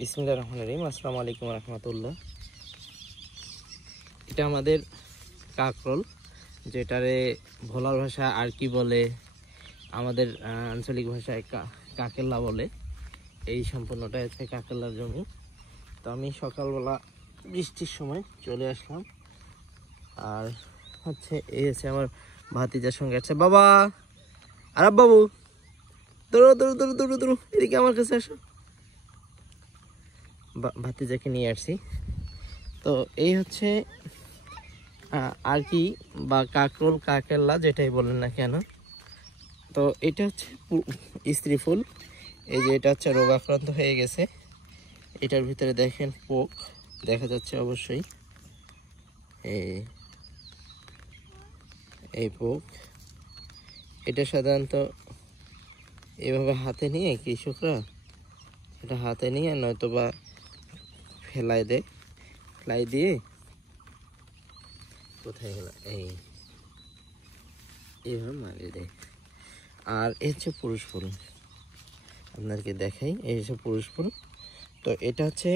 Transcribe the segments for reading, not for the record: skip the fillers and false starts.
বিসমিল্লাহির রহমানির রহিম। আসসালামু আলাইকুম রহমতুল্লাহ। এটা আমাদের কাকরোল, যেটারে ভোলার ভাষা আর কি বলে, আমাদের আঞ্চলিক ভাষায় কাকেল্লা বলে। এই সম্পূর্ণটা হচ্ছে কাকেল্লার জমি। তো আমি সকালবেলা বৃষ্টির সময় চলে আসলাম, আর হচ্ছে এই হচ্ছে আমার ভাতিজার সঙ্গে আছে। বাবা আরব বাবু, দৌড়ো দৌড়ো দৌড়ো দৌড়ো দৌড়ো, এদিকে আমার কাছে আসো। ভাতিজাকে নিয়ে আসছি। তো এই হচ্ছে আর কি, বা কাকরোল কাকেল্লা যেটাই বলেন না কেন। তো এটা হচ্ছে স্ত্রী ফুল। এই যে এটা হচ্ছে রোগাক্রান্ত হয়ে গেছে। এটার ভিতরে দেখেন পোক দেখা যাচ্ছে অবশ্যই। এই পোক, এটা সাধারণত এভাবে হাতে নিয়ে কৃষকরা এটা হাতে নিয়ে নয়তো বা ফেলাই দেয়, ফেলাই দিয়ে কোথায় গেল এইভাবে মারিয়ে দেয়। আর এই হচ্ছে পুরুষ ফুল, আপনাদেরকে দেখাই। এই হচ্ছে পুরুষ ফুল। তো এটা হচ্ছে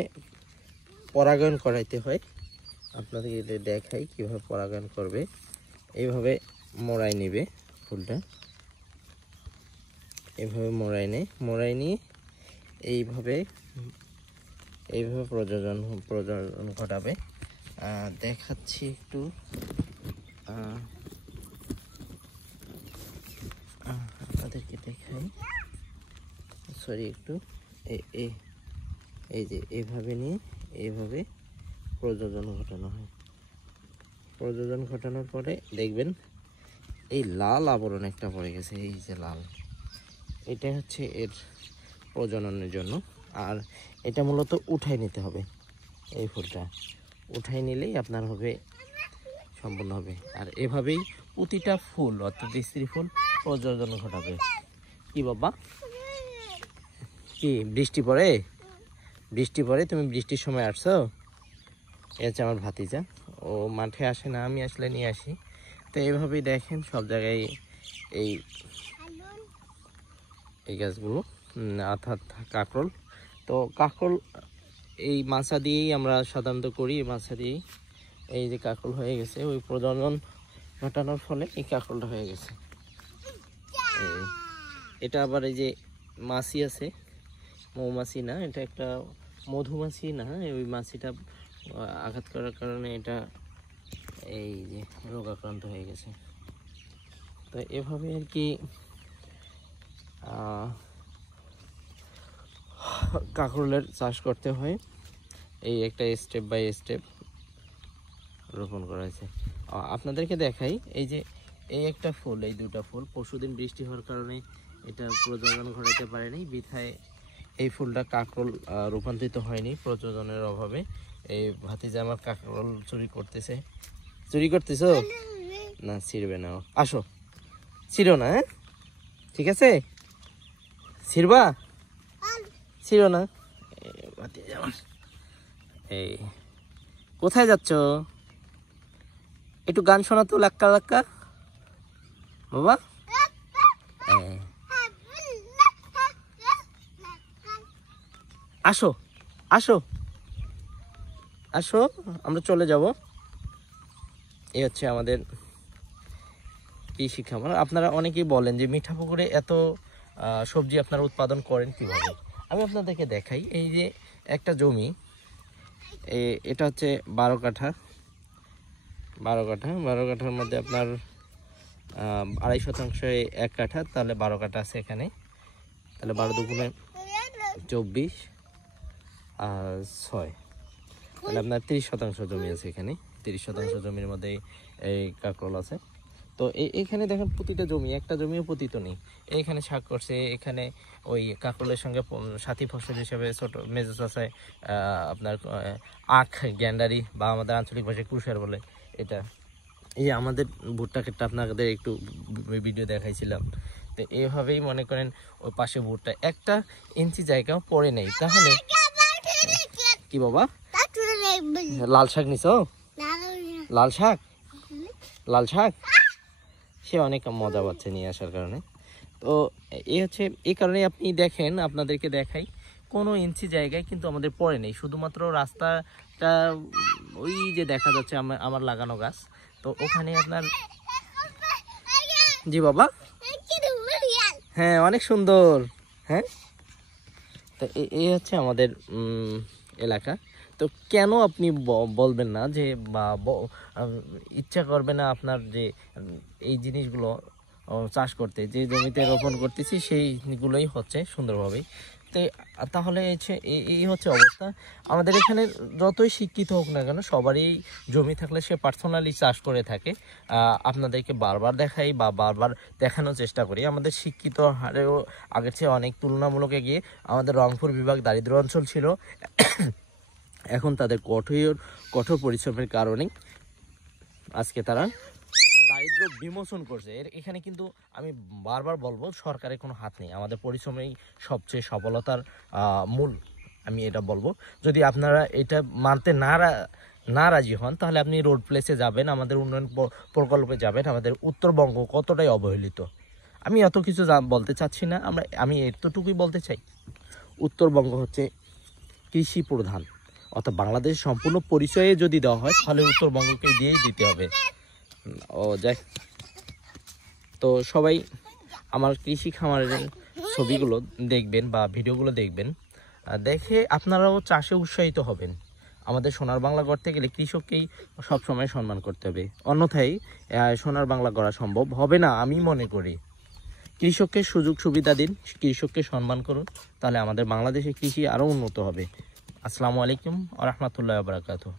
পরাগায়ন করাইতে হয়। আপনাদেরকে দেখাই কিভাবে পরাগায়ন করবে। এইভাবে মোড়াই নেবে ফুলটা, এইভাবে মোড়াই নিয়ে এইভাবে প্রজনন ঘটাবে। দেখাচ্ছি একটু, আপনাদেরকে দেখাই। সরি একটু, এই যে এইভাবে নিয়ে এইভাবে প্রজনন ঘটানো হয়। প্রজনন ঘটানোর পরে দেখবেন এই লাল আবরণ একটা পড়ে গেছে। এই যে লাল, এটা হচ্ছে এর প্রজননের জন্য। আর এটা মূলত উঠাই নিতে হবে। এই ফুলটা উঠাই নিলেই আপনার হবে, সম্পূর্ণ হবে। আর এভাবেই প্রতিটা ফুল অর্থাৎ স্ত্রী ফুল প্রজনন ঘটাবে। কি বাবা, কি বৃষ্টি পড়ে তুমি বৃষ্টির সময় আসছো? এ হচ্ছে আমার ভাতিজা, ও মাঠে আসে না, আমি আসলে নিয়ে আসি। তো এইভাবেই দেখেন সব জায়গায় এই গাছগুলো অর্থাৎ কাকরোল। তো কাকরোল এই মাছা দিয়েই আমরা সাধারণত করি। এই মাছা দিয়েই এই যে কাকরোল হয়ে গেছে, ওই প্রজনন ঘটানোর ফলে এই কাকরোলটা হয়ে গেছে। এটা আবার এই যে মাছি আছে, মৌমাছি না, এটা একটা মধুমাছি না, ওই মাছিটা আঘাত করার কারণে এটা এই যে রোগাক্রান্ত হয়ে গেছে। তো এভাবে আর কি কাকরোলের চাষ করতে হয়। এই একটা স্টেপ বাই স্টেপ রোপণ করা হয়েছে। আপনাদেরকে দেখাই, এই যে এই একটা ফুল, এই দুটা ফুল পরশুদিন বৃষ্টি হওয়ার কারণে এটা প্রজনন ঘটাতে পারেনি, বিধায় এই ফুলটা কাকরোল রূপান্তরিত হয়নি প্রজননের অভাবে। এই ভাতিজা আমার কাকরোল চুরি করতেছো না, ছিড়বে না। আসো, ছিড়ো না, হ্যাঁ ঠিক আছে, ছিড়বা, ছিড়ো না। ভাতিজা আমার, এই কোথায় যাচ্ছ? একটু গান শোনা তো, লাক্কা লাক্কা বাবা। আসো আসো আসো, আমরা চলে যাব। এই হচ্ছে আমাদের কৃষি খামার। আপনারা অনেকেই বলেন যে মিঠাপুকুরে এত সবজি আপনারা উৎপাদন করেন কিভাবে। আমি আপনাদেরকে দেখাই। এই যে একটা জমি, এটা হচ্ছে 12 কাঠা। 12 কাঠার মধ্যে আপনার 2.5 শতাংশে 1 কাঠা, তাহলে 12 কাঠা আছে এখানে। তাহলে 12 দুগুণে 24 আর 6, তাহলে আপনার 30 শতাংশ জমি আছে এখানে। 30 শতাংশ জমির মধ্যে এই কাকরোল আছে। তো এখানে দেখেন প্রতিটা জমি, একটা জমিও পতিত নেই। এইখানে শাক করছে, এখানে ওই কাকরোলের সঙ্গে সাথী ফসল হিসেবে ছোট মেজো চাষায় আপনার আখ, গ্যান্ডারি বা আমাদের আঞ্চলিক ভাষায় কুশার বলে এটা। এই যে আমাদের ভুট্টা ক্ষেতটা আপনাদের একটু ভিডিও দেখাইছিলাম। তো এইভাবেই মনে করেন ওই পাশে ভুট্টা 1 ইঞ্চি জায়গাও পড়ে নেই। তাহলে কি বাবা, লাল শাক নিছো? লাল শাক সে অনেক মজা পাচ্ছে নিয়ে আসার কারণে। তো এই হচ্ছে এই কারণে আপনি দেখেন, আপনাদেরকে দেখাই, কোনো ইঞ্চি জায়গায় কিন্তু আমাদের পড়ে নেই, শুধুমাত্র রাস্তাটা ওই যে দেখা যাচ্ছে আমার লাগানো গাছ, তো ওখানে আপনার। জি বাবা, হ্যাঁ অনেক সুন্দর। হ্যাঁ, তো এই হচ্ছে আমাদের এলাকা। তো কেন আপনি বলবেন না যে বা ইচ্ছা করবে না আপনার যে এই জিনিসগুলো চাষ করতে, যে জমিতে রোপণ করতেছি সেইগুলোই হচ্ছে সুন্দরভাবেই। তো তাহলে এই হচ্ছে অবস্থা আমাদের এখানে। যতই শিক্ষিত হোক না কেন, সবারই জমি থাকলে সে পার্সোনালি চাষ করে থাকে। আপনাদেরকে বারবার দেখাই বা বারবার দেখানোর চেষ্টা করি, আমাদের শিক্ষিত হারেও আগের চেয়ে অনেক তুলনামূলক এগিয়ে। আমাদের রংপুর বিভাগ দারিদ্র অঞ্চল ছিল, এখন তাদের কঠোর পরিশ্রমের কারণে আজকে তারা দারিদ্র বিমোচন করছে। এখানে কিন্তু আমি বারবার বলবো, সরকারের কোনো হাত নেই, আমাদের পরিশ্রমেই সবচেয়ে সফলতার মূল, আমি এটা বলবো। যদি আপনারা এটা মানতে না রাজি হন, তাহলে আপনি রোড প্লেসে যাবেন, আমাদের উন্নয়ন প্রকল্পে যাবেন। আমাদের উত্তরবঙ্গ কতটাই অবহেলিত, আমি এত কিছু বলতে চাচ্ছি না, আমি এতটুকুই বলতে চাই, উত্তরবঙ্গ হচ্ছে কৃষি প্রধান, অর্থাৎ বাংলাদেশের সম্পূর্ণ পরিচয়ে যদি দেওয়া হয়, তাহলে উত্তরবঙ্গকে দিয়েই দিতে হবে। ও যাই, তো সবাই আমার কৃষি খামারের ছবিগুলো দেখবেন বা ভিডিওগুলো দেখবেন, দেখে আপনারাও চাষে উৎসাহিত হবেন। আমাদের সোনার বাংলা গড়তে গেলে কৃষককেই সবসময় সম্মান করতে হবে, অন্যথায় সোনার বাংলা গড়া সম্ভব হবে না আমি মনে করি। কৃষককে সুযোগ সুবিধা দিন, কৃষককে সম্মান করুন, তাহলে আমাদের বাংলাদেশে কৃষি আরও উন্নত হবে। আসসালামু আলাইকুম ওয়া রাহমাতুল্লাহি ওয়া বারাকাতুহু।